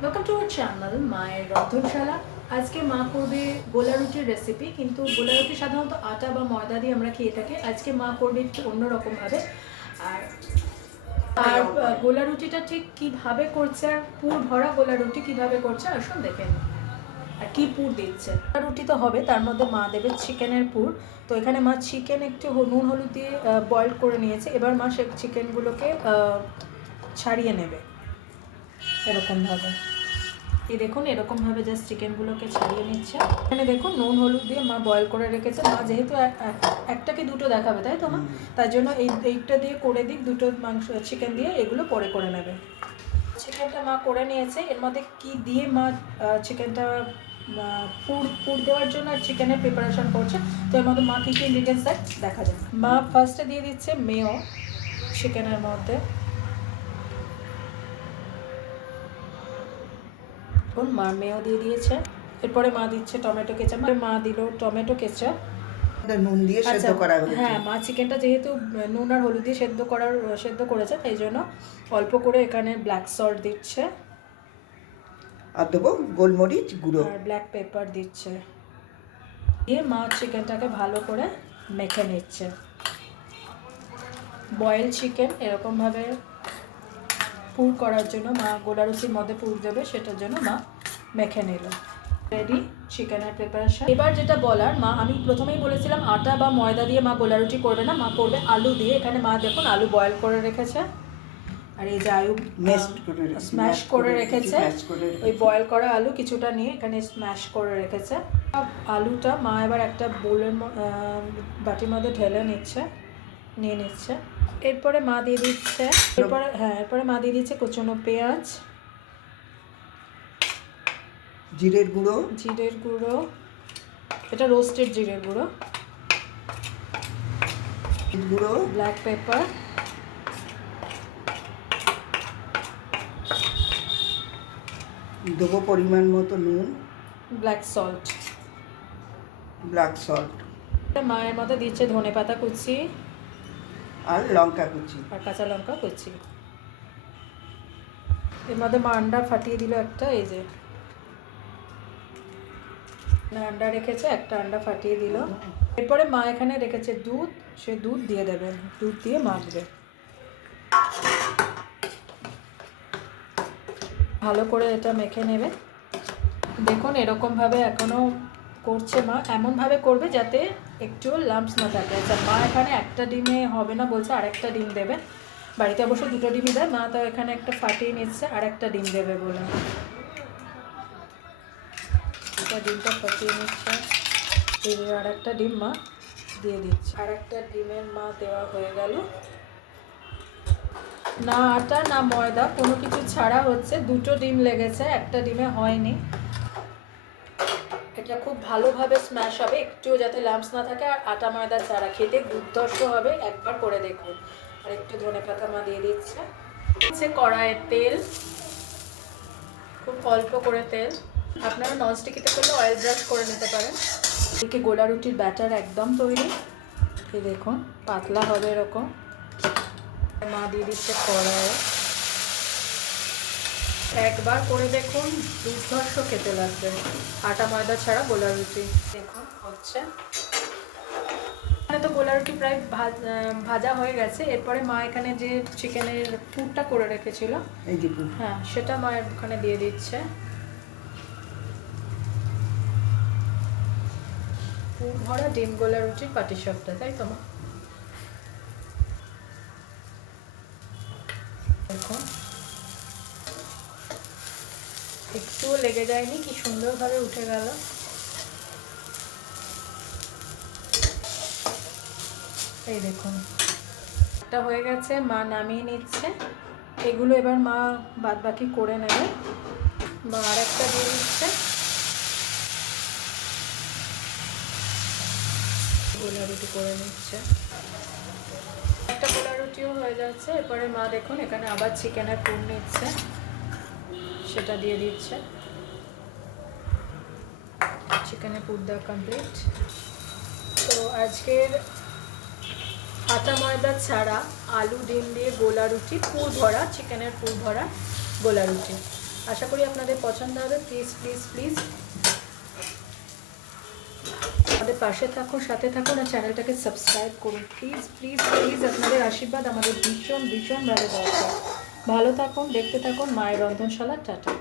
Welcome to our channel মায়ের রন্ধনশালা। আজকে মা করবে গোলা রুটির রেসিপি, কিন্তু গোলা রুটি সাধারণত আটা বা ময়দা দিয়ে আমরা খেয়ে থাকি। আজকে মা করবে একটু অন্যরকমভাবে। আর আর গোলা রুটিটা ঠিক কীভাবে করছে, আর পুর ভরা গোলা রুটি কীভাবে করছে আসুন দেখে নিন। আর কী পুর দিচ্ছে। গোলা রুটি তো হবে, তার মধ্যে মা দেবে চিকেনের পুর। তো এখানে মা চিকেন একটু নুন হলুদ দিয়ে বয়েল করে নিয়েছে। এবার মা সে চিকেনগুলোকে ছাড়িয়ে নেবে এরকমভাবে। এই দেখুন এরকমভাবে জাস্ট চিকেনগুলোকে ছাড়িয়ে নিচ্ছে। এখানে দেখুন নুন হলুদ দিয়ে মা বয়েল করে রেখেছে। মা যেহেতু একটা কি দুটো দেখাবে, তাই তো মা, তাই জন্য এইটা দিয়ে করে দিক, দুটো মাংস চিকেন দিয়ে এগুলো পরে করে নেবে। চিকেনটা মা করে নিয়েছে। এর মধ্যে কি দিয়ে মা চিকেনটা পুর দেওয়ার জন্য আর চিকেনের প্রিপারেশন করছে। তো এর মধ্যে মা কী কী ইনগ্রিডিয়েন্টস দেয় দেখা যায়। মা ফার্স্টে দিয়ে দিচ্ছে মেয়ো চিকেনের মধ্যে। মা মেয়ো দিয়ে দিয়েছে। এরপরে মা দিচ্ছে টমেটো কেচাপ। মা দিল টমেটো কেচাপ, নুন দিয়ে সেদ্ধ করা হয়েছে। হ্যাঁ, মা চিকেনটা যেহেতু নুন আর হলুদ দিয়ে সেদ্ধ করেছে, তাই জন্য অল্প করে এখানে ব্ল্যাক সল্ট দিচ্ছে আর দেবো গোলমরিচ গুঁড়ো আর ব্ল্যাক পেপার দিচ্ছে। দিয়ে মা চিকেনটাকে ভালো করে মেখে নিচ্ছে। বয়েল চিকেন এরকমভাবে পুর করার জন্য মা গোলা রুটির মধ্যে পুর দেবে, সেটার জন্য মা মেখে নিল। রেডি চিকেনের প্রিপারেশন। এবার যেটা বলার, মা আমি প্রথমেই বলেছিলাম আটা বা ময়দা দিয়ে মা গোলা রুটি করবে না, মা করবে আলু দিয়ে। এখানে মা দেখুন আলু বয়েল করে রেখেছে, আর এই যে আলু স্ম্যাশ করে রেখেছে। ওই বয়েল করা আলু কিছুটা নিয়ে এখানে স্ম্যাশ করে রেখেছে। আলুটা মা এবার একটা বোলের বাটির মধ্যে ঢেলে নিয়ে নিচ্ছে। এরপরে মা দিয়ে দিচ্ছে এরপরে মা দিয়ে দিচ্ছে কুচনো পেঁয়াজ, জিরের গুঁড়ো, এটা রোস্টেড জিরের গুঁড়ো, ব্ল্যাক পেপার, দেবো পরিমাণ মতো নুন, ব্ল্যাক সল্ট। মায়ের মধ্যে দিচ্ছে ধনেপাতা কুচি আর লঙ্কা কুচি আর কাঁচা লঙ্কা কুচি। এর মধ্যে মা আন্ডা ফাটিয়ে দিল একটা, এই যে আন্ডা রেখেছে, একটা আন্ডা ফাটিয়ে দিল। এরপরে মা এখানে রেখেছে দুধ, সে দুধ দিয়ে দেবে, দুধ দিয়ে মাখবে ভালো করে। এটা মেখে নেবে। দেখুন এরকমভাবে এখনও করছে মা, এমনভাবে করবে যাতে একটু লাম্পস না থাকে। আচ্ছা, মা এখানে একটা ডিমে হবে না বলছে, আরেকটা ডিম দেবে। বাড়িতে অবশ্য দুটো ডিমই দেয়, মা তো এখানে একটা ফাটিয়ে নিচ্ছে, আরেকটা ডিম দেবে বলে একটা ডিমটা ফাটিয়ে নিচ্ছে। এই আরেকটা ডিম মা দিয়ে দিচ্ছে। আরেকটা ডিমের মা দেওয়া হয়ে গেল। না আটা না ময়দা কোনো কিছু ছাড়া হচ্ছে, দুটো ডিম লেগেছে, একটা ডিমে হয়নি। এটা খুব ভালোভাবে স্ম্যাশ হবে, একটু যাতে লাম্পস না থাকে, আর আটা ময়দা ছাড়া খেতে দুর্ধর্ষ হবে। একবার করে দেখুন। আর একটু ধনেপাতা মা দিয়ে দিচ্ছে। কড়াইয়ে তেল, খুব অল্প করে তেল। আপনারা ননস্টিকিতে করলে অয়েল ব্রাশ করে নিতে পারেন। এদিকে গোলা রুটির ব্যাটার একদম তৈরি। এই দেখুন পাতলা হবে এরকম। মা দিয়ে দিচ্ছে কড়াইয়ে। একবার করে দেখুন, দুর্ধর্ষ খেতে লাগবে আটা ময়দা ছাড়া গোলা রুটি। দেখুন হচ্ছে, এখানে তো গোলা রুটি প্রায় ভাজা হয়ে গেছে। এরপরে মা এখানে যে চিকেনের পুরটা করে রেখেছিল, হ্যাঁ, সেটা মা ওখানে দিয়ে দিচ্ছে। পুর ভরা ডিম গোলা রুটির পাটিসাপটা, তাই তো মা? দেখুন একটুও লেগে যায়নি, কি সুন্দরভাবে উঠে গেল। এই দেখুন একটা হয়ে গেছে, মা নামিয়ে নিচ্ছে। এগুলো এবার মা বাদ বাকি করে নেবে। মা আর একটা দিয়ে দিচ্ছে, গোলা রুটি করে নিচ্ছে। একটা গোলা রুটিও হয়ে যাচ্ছে। এরপরে মা দেখুন এখানে আবার চিকেনের পুর নিচ্ছে, সেটা দিয়ে দিচ্ছে। চিকেনের পুর দেওয়া কমপ্লিট। তো আজকের আটা ময়দা ছাড়া আলু ডিম দিয়ে গোলা রুটি, পুর ভরা চিকেনের পুর ভরা গোলা রুটি। আশা করি আপনাদের পছন্দ হবে। প্লিজ প্লিজ প্লিজ আমাদের পাশে থাকুন, সাথে থাকুন আর চ্যানেলটাকে সাবস্ক্রাইব করুন। প্লিজ প্লিজ প্লিজ আপনাদের আশীর্বাদ আমাদের ভীষণ ভীষণভাবে দরকার। ভালো থাকুন, দেখতে থাকুন মায়ের রন্ধনশালা। টাটা।